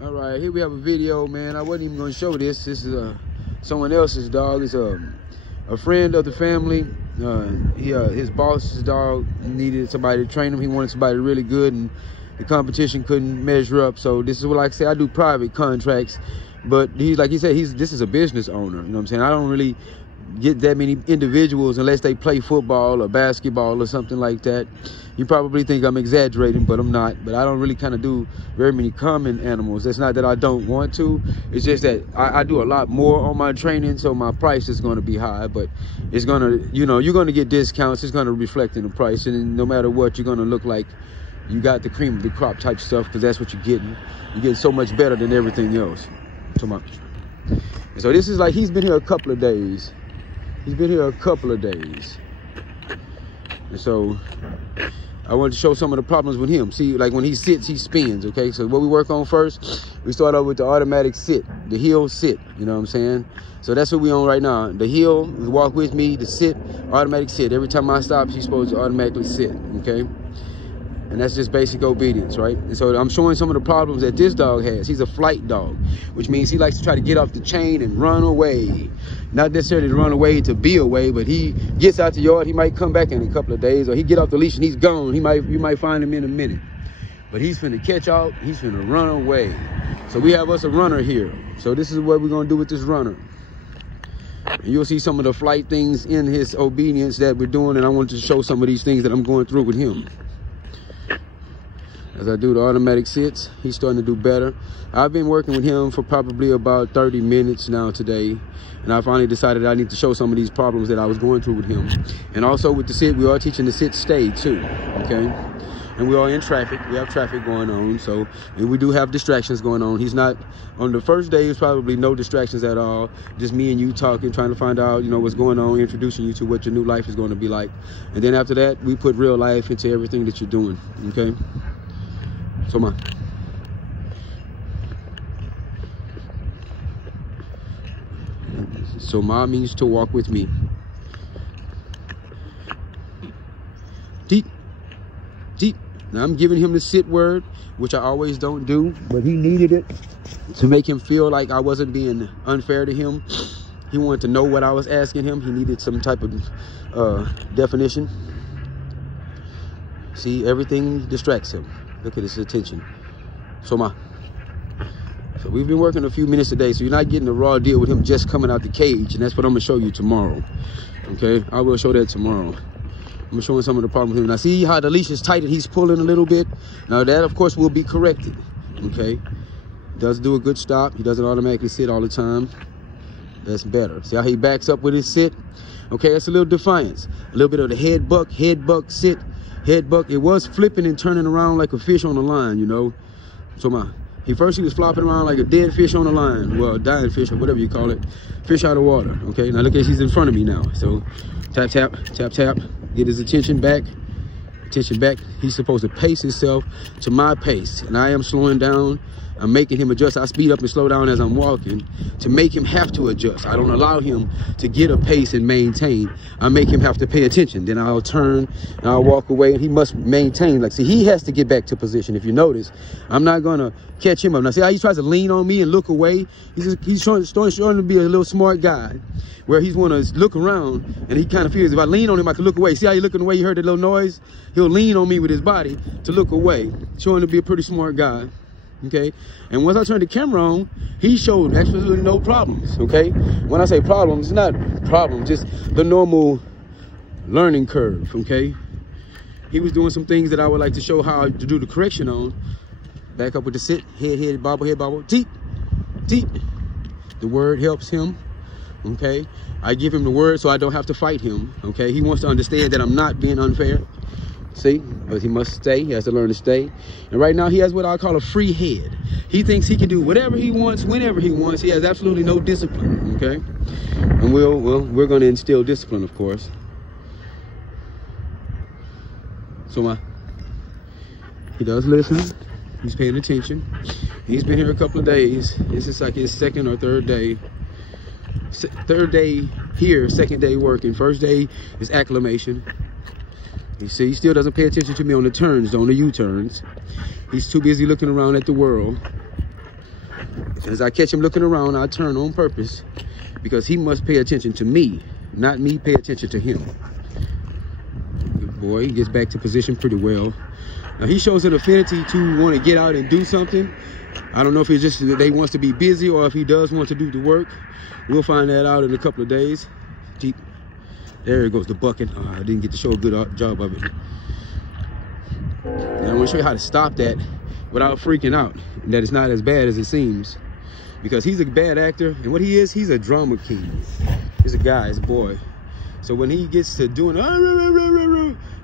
All right, here we have a video, man. I wasn't even going to show this. This is someone else's dog. It's a friend of the family. His boss's dog needed somebody to train him. He wanted somebody really good, and the competition couldn't measure up. So this is what, like I say, I do private contracts. But like he said, this is a business owner. You know what I'm saying? I don't really get that many individuals unless they play football or basketball or something like that. You probably think I'm exaggerating, but I'm not. But I don't really kind of do very many common animals. It's not that I don't want to. It's just that I do a lot more on my training, so my price is going to be high. But it's going to, you know, you're going to get discounts. It's going to reflect in the price. And no matter what, you're going to look like you got the cream of the crop type stuff, because that's what you're getting. You get so much better than everything else. And so this is like, he's been here a couple of days. He's been here a couple of days. And so I wanted to show some of the problems with him. See, like when he sits, he spins, okay? So what we work on first, we start off with the automatic sit, the heel sit, you know what I'm saying? So that's what we on right now. The heel, walk with me, the sit, automatic sit. Every time I stop, she's supposed to automatically sit, okay? And that's just basic obedience, right? And so I'm showing some of the problems that this dog has. He's a flight dog, which means he likes to try to get off the chain and run away. Not necessarily to run away to be away, but he gets out the yard. He might come back in a couple of days, or he get off the leash and he's gone. You might find him in a minute. But he's finna catch out. He's finna run away. So we have us a runner here. So this is what we're gonna do with this runner. And you'll see some of the flight things in his obedience that we're doing, and I wanted to show some of these things that I'm going through with him. As I do the automatic sits, he's starting to do better. I've been working with him for probably about 30 minutes now today. And I finally decided I need to show some of these problems that I was going through with him. And also with the sit, we are teaching the sit stay too, okay? And we are in traffic. We have traffic going on. So, and we do have distractions going on. He's not, on the first day, there's probably no distractions at all. Just me and you talking, trying to find out, you know, what's going on, introducing you to what your new life is going to be like. And then after that, we put real life into everything that you're doing, okay? Soma. Soma means to walk with me. Deep, deep. Now I'm giving him the sit word, which I always don't do, but he needed it to make him feel like I wasn't being unfair to him. He wanted to know what I was asking him. He needed some type of definition. See, everything distracts him. Look at his attention. So we've been working a few minutes today, so you're not getting a raw deal with him just coming out the cage, and that's what I'm gonna show you tomorrow. Okay, I will show that tomorrow. I'm showing some of the problems with him. Now see how the leash is tight and he's pulling a little bit? Now that of course will be corrected. Okay, he does do a good stop. He doesn't automatically sit all the time. That's better. See how he backs up with his sit? Okay, that's a little defiance. A little bit of the head buck, sit. Head buck. It was flipping and turning around like a fish on the line, you know. So he was flopping around like a dead fish on the line. Well, a dying fish or whatever you call it. Fish out of water. Okay, now look at, he's in front of me now. So tap, tap, tap, tap. Get his attention back. Attention back. He's supposed to pace himself to my pace. And I am slowing down. I'm making him adjust. I speed up and slow down as I'm walking to make him have to adjust. I don't allow him to get a pace and maintain. I make him have to pay attention. Then I'll turn and I'll walk away, and he must maintain. Like, see, he has to get back to position. If you notice, I'm not gonna catch him up. Now see how he tries to lean on me and look away? He's trying to be a little smart guy, where he's wanna look around, and he kind of feels if I lean on him, I can look away. See how he looking away? You heard that little noise? He'll lean on me with his body to look away, showing to be a pretty smart guy. Okay, and once I turned the camera on, he showed absolutely no problems. Okay, when I say problems, it's not problems, just the normal learning curve. Okay, he was doing some things that I would like to show how to do the correction on. Back up with the sit, head bobble, deep. The word helps him. Okay, I give him the word so I don't have to fight him. Okay, he wants to understand that I'm not being unfair. See, but he must stay. He has to learn to stay. And right now he has what I call a free head. He thinks he can do whatever he wants, whenever he wants. He has absolutely no discipline, okay? And we're going to instill discipline, of course. So he does listen. He's paying attention. He's been here a couple of days. This is like his second or third day. Third day here, second day working. First day is acclimation. You see, he still doesn't pay attention to me on the turns, on the U-turns. He's too busy looking around at the world. As I catch him looking around, I turn on purpose because he must pay attention to me, not me pay attention to him. Good boy, he gets back to position pretty well. Now he shows an affinity to want to get out and do something. I don't know if it's just that he wants to be busy or if he does want to do the work. We'll find that out in a couple of days. Deep. There it goes, the bucket. I didn't get to show a good job of it. And I want to show you how to stop that without freaking out. That it's not as bad as it seems. Because he's a bad actor, and what he is, he's a drama king. He's a guy, he's a boy. So when he gets to doing,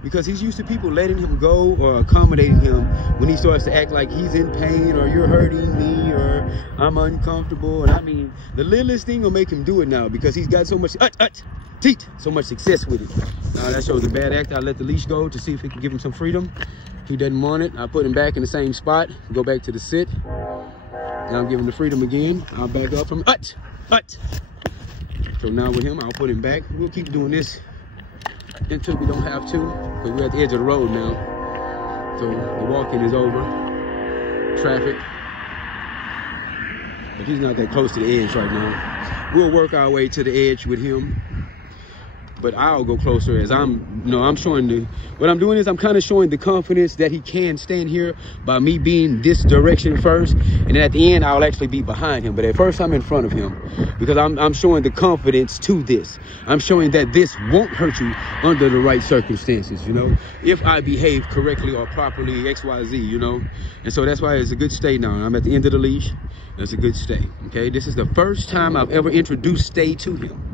because he's used to people letting him go or accommodating him, when he starts to act like he's in pain or you're hurting me or I'm uncomfortable, and I mean, the littlest thing will make him do it now because he's got so much, so much success with it. That shows a bad actor. I let the leash go to see if it can give him some freedom. He doesn't want it. I put him back in the same spot, go back to the sit. Now I'm giving the freedom again. I'll back up from So now with him, I'll put him back. We'll keep doing this until we don't have to, because we're at the edge of the road now. So the walking is over. Traffic. But he's not that close to the edge right now. We'll work our way to the edge with him. But I'll go closer as I'm showing what I'm doing is I'm kind of showing the confidence that he can stand here by me being this direction first. And then at the end, I'll actually be behind him. But at first I'm in front of him because I'm showing the confidence to this. I'm showing that this won't hurt you under the right circumstances, you know, if I behave correctly or properly, XYZ, you know. And so that's why it's a good stay now. I'm at the end of the leash. It's a good stay. Okay. This is the first time I've ever introduced stay to him.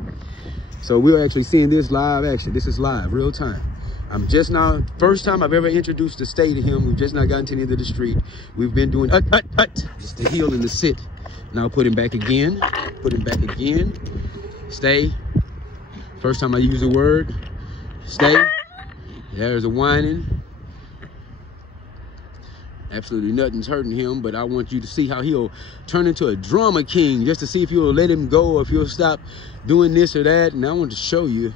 So we're actually seeing this live action. This is live, real time. I'm just now, first time I've ever introduced the stay to him. We've just not gotten to the end of the street. We've been doing just the heel and the sit. Now put him back again, stay. First time I use the word, stay. There's a whining. Absolutely nothing's hurting him, but I want you to see how he'll turn into a drama king, just to see if you'll let him go or if you'll stop doing this or that. And I want to show you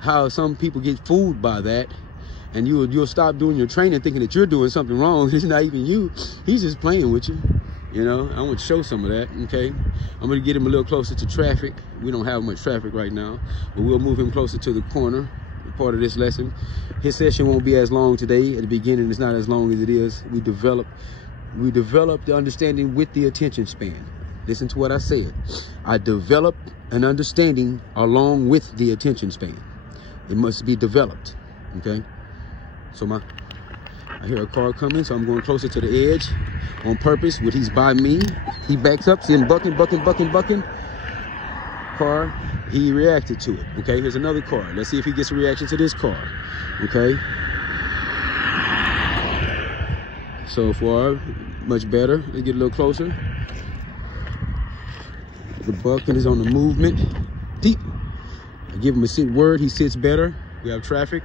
how some people get fooled by that, and you'll stop doing your training thinking that you're doing something wrong. It's not even you. He's just playing with you. You know, I want to show some of that, okay? I'm going to get him a little closer to traffic. We don't have much traffic right now, but we'll move him closer to the corner. Part of this lesson. His session won't be as long today. At the beginning, it's not as long as it is. We develop the understanding with the attention span. Listen to what I said. I developed an understanding along with the attention span. It must be developed, okay? So I hear a car coming, so I'm going closer to the edge on purpose. When he's by me, he backs up, see him bucking. Car, he reacted to it. Okay, here's another car. Let's see if he gets a reaction to this car. Okay, so far much better. Let's get a little closer. The bucking is on the movement. Deep. I give him a sit word, he sits better. We have traffic.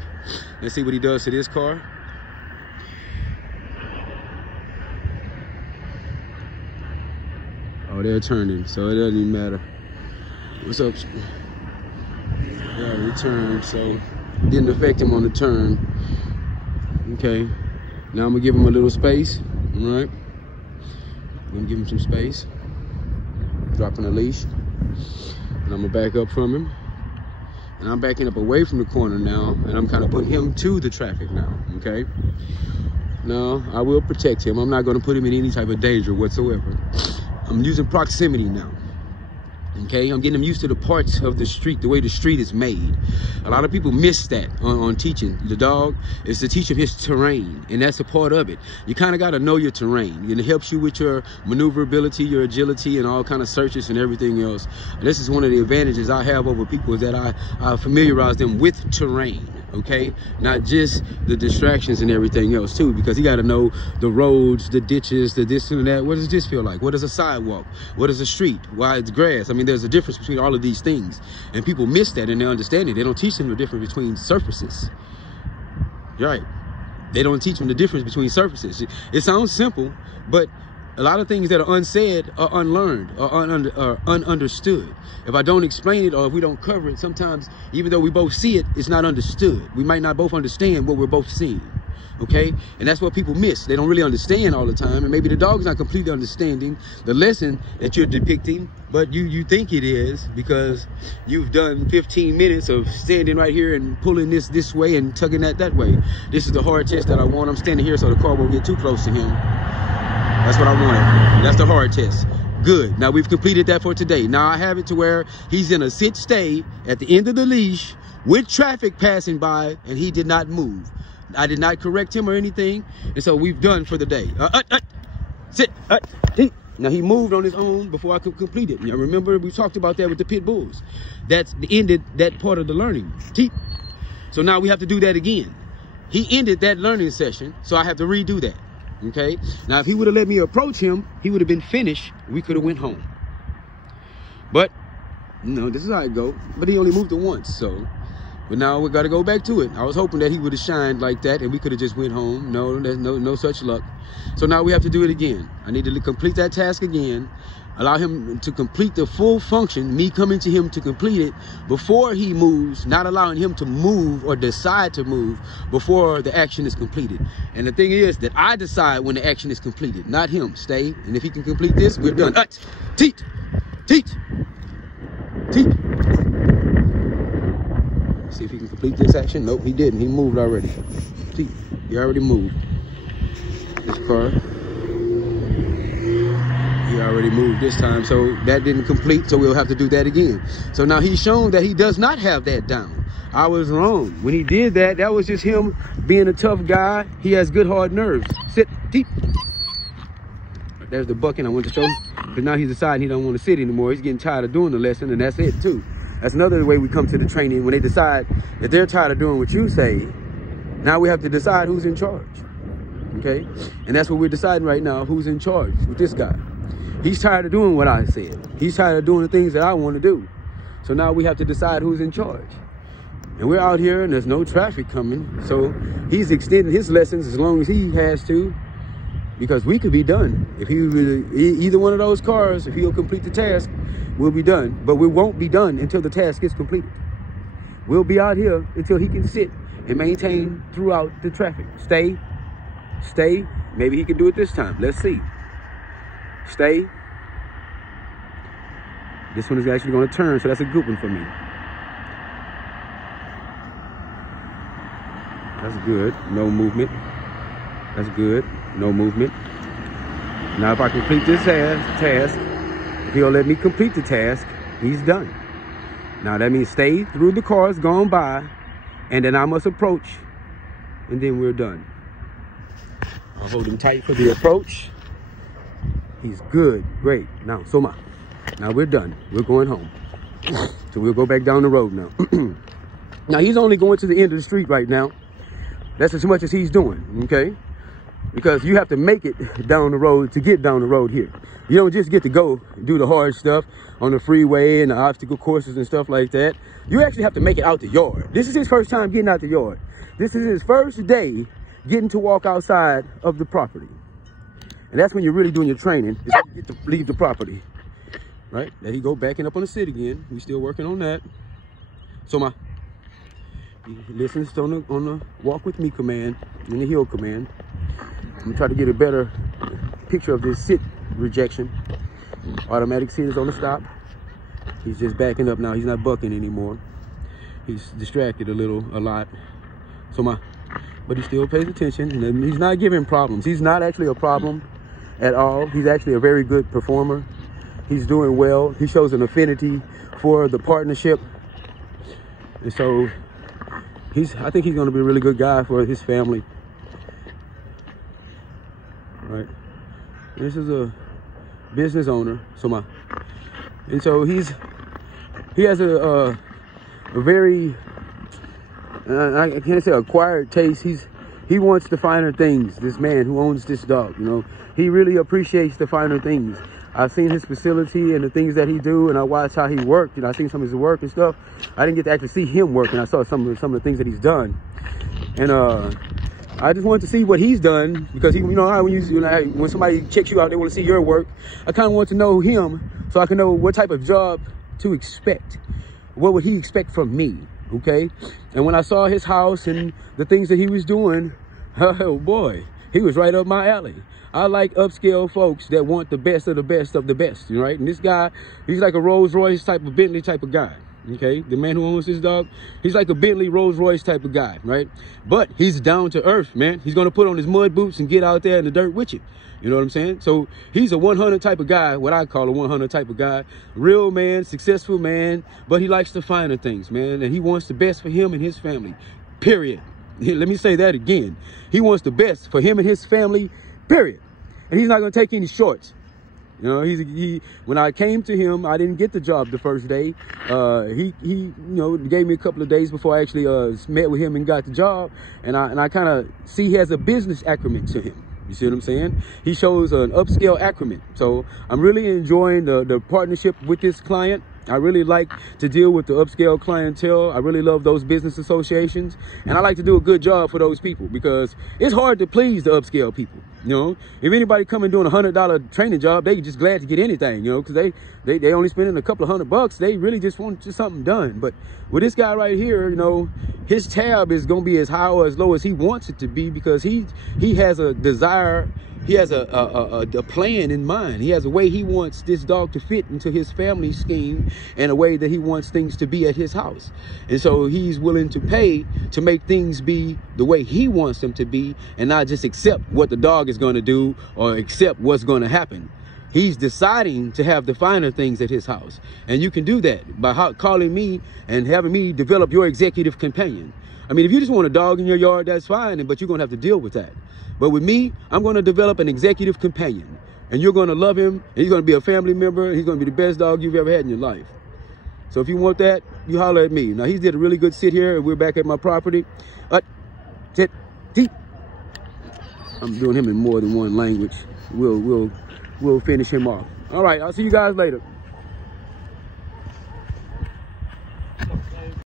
Let's see what he does to this car. Oh, they're turning, so it doesn't even matter. What's up? Yeah, he turned, so didn't affect him on the turn. Okay, now I'm gonna give him a little space. All right, I'm gonna give him some space. Dropping a leash, and I'm gonna back up from him. And I'm backing up away from the corner now, and I'm kind of putting him to the traffic now. Okay. Now I will protect him. I'm not gonna put him in any type of danger whatsoever. I'm using proximity now. Okay, I'm getting them used to the parts of the street, the way the street is made. A lot of people miss that on teaching. The dog is to teach him his terrain, and that's a part of it. You kind of got to know your terrain, and it helps you with your maneuverability, your agility, and all kind of searches and everything else. And this is one of the advantages I have over people, is that I familiarize them with terrain. Okay, not just the distractions and everything else too, because you got to know the roads, the ditches, the this and that. What does this feel like? What is a sidewalk? What is a street? Why it's grass? I mean, there's a difference between all of these things, and people miss that in their understanding. They don't teach them the difference between surfaces. Right? They don't teach them the difference between surfaces. It sounds simple, but a lot of things that are unsaid are unlearned or ununderstood. If I don't explain it, or if we don't cover it, sometimes, even though we both see it, it's not understood. We might not both understand what we're both seeing. okay? And that's what people miss. They don't really understand all the time, and maybe the dog's not completely understanding the lesson that you're depicting, but you think it is, because you've done 15 minutes of standing right here and pulling this way and tugging that way. This is the hard test that I want. I'm standing here so the car won't get too close to him. That's what I wanted. That's the hard test. Good. Now we've completed that for today. Now I have it to where he's in a sit-stay at the end of the leash with traffic passing by, and he did not move. I did not correct him or anything, and so we've done for the day. Sit. Now he moved on his own before I could complete it. Now remember, we talked about that with the pit bulls. That's ended that part of the learning. So now we have to do that again. He ended that learning session, so I have to redo that. Okay, now if he would have let me approach him, he would have been finished. We could have went home. But no, this is how it go. But he only moved it once, so. But now we got to go back to it. I was hoping that he would have shined like that and we could have just went home. No, there's no such luck. So now we have to do it again. I need to complete that task again. Allow him to complete the full function, me coming to him to complete it before he moves, not allowing him to move or decide to move before the action is completed. And the thing is that I decide when the action is completed, not him. Stay. And if he can complete this, we're done. Teat. See if he can complete this action. Nope, he didn't. He moved already. Teat. He already moved. This car. He already moved this time, so that didn't complete, so we'll have to do that again. So now he's shown that he does not have that down. I was wrong. When he did that, that was just him being a tough guy. He has good hard nerves. Sit deep. There's the bucket I want to show him. But now he's deciding he don't want to sit anymore. He's getting tired of doing the lesson, and that's it too. That's another way we come to the training. When they decide that they're tired of doing what you say, now we have to decide who's in charge. Okay? And that's what we're deciding right now, who's in charge with this guy. He's tired of doing what I said. He's tired of doing the things that I want to do. So now we have to decide who's in charge. And we're out here and there's no traffic coming. So he's extending his lessons as long as he has to, because we could be done. If he either one of those cars, if he'll complete the task, we'll be done. But we won't be done until the task is completed. We'll be out here until he can sit and maintain throughout the traffic. Stay. Maybe he can do it this time. Let's see. Stay. This one is actually going to turn, so that's a good one for me. That's good. No movement. That's good. No movement. Now if I complete this task, if he'll let me complete the task, he's done. Now that means stay through the cars gone by, and then I must approach, and then we're done. I'll hold him tight for the approach. He's good. Great. Now, Soma. Now we're done. We're going home. So we'll go back down the road now. Now he's only going to the end of the street right now. That's as much as he's doing, okay? Because you have to make it down the road to get down the road here. You don't just get to go do the hard stuff on the freeway and the obstacle courses and stuff like that. You actually have to make it out the yard. This is his first time getting out the yard. This is his first day getting to walk outside of the property. And that's when you're really doing your training, is when you get to leave the property. Right? There he go, backing up on the sit again. We still working on that. So he listens on the walk with me command and the hill command. I'm gonna try to get a better picture of this sit rejection. Automatic sit is on the stop. He's just backing up now. He's not bucking anymore. He's distracted a lot. But he still pays attention, and he's not giving problems. He's not actually a problem at all. He's actually a very good performer. He's doing well. He shows an affinity for the partnership. And so I think he's going to be a really good guy for his family. Right? This is a business owner, and so he has a very, I can't say acquired taste. He wants the finer things. This man who owns this dog, he really appreciates the finer things. I've seen his facility and the things that he do, and I watched how he worked, and I seen some of his work and stuff. I didn't get to actually see him work, and I saw some of the things that he's done. And I just wanted to see what he's done, because when somebody checks you out, they want to see your work. I kind of want to know him so I can know what type of job to expect. What would he expect from me? Okay? And when I saw his house and the things that he was doing, Oh boy, he was right up my alley. I like upscale folks that want the best of the best of the best, right? And this guy, he's like a Rolls Royce type of Bentley type of guy. Okay, the man who owns this dog, he's like a Bentley Rolls Royce type of guy, right? But he's down to earth, man. He's gonna put on his mud boots and get out there in the dirt with you. You know what I'm saying? So he's a 100 type of guy, what I call a 100 type of guy. Real man, successful man, but he likes the finer things, man. And he wants the best for him and his family, period. Let me say that again. He wants the best for him and his family, period. And he's not gonna take any shorts. You know, when I came to him, I didn't get the job the first day. He you know, gave me a couple of days before I actually met with him and got the job. And I kind of see he has a business acumen to him. You see what I'm saying? He shows an upscale acumen. So I'm really enjoying the partnership with this client. I really like to deal with the upscale clientele. I really love those business associations. And I like to do a good job for those people because it's hard to please the upscale people. You know, if anybody come and doing a $100 training job, they just glad to get anything, you know, because they only spending a couple of $100. They really just want just something done. But with this guy right here, you know, his tab is going to be as high or as low as he wants it to be because he has a desire. He has a plan in mind. He has a way he wants this dog to fit into his family scheme and a way that he wants things to be at his house. And so he's willing to pay to make things be the way he wants them to be and not just accept what the dog is going to do or accept what's going to happen. He's deciding to have the finer things at his house. And you can do that by calling me and having me develop your executive companion. I mean, if you just want a dog in your yard, that's fine, but you're going to have to deal with that. But with me, I'm going to develop an executive companion. And you're going to love him. And he's going to be a family member. He's going to be the best dog you've ever had in your life. So if you want that, you holler at me. Now, he did a really good sit here. And we're back at my property. Sit deep. I'm doing him in more than one language. We'll finish him off. All right, I'll see you guys later.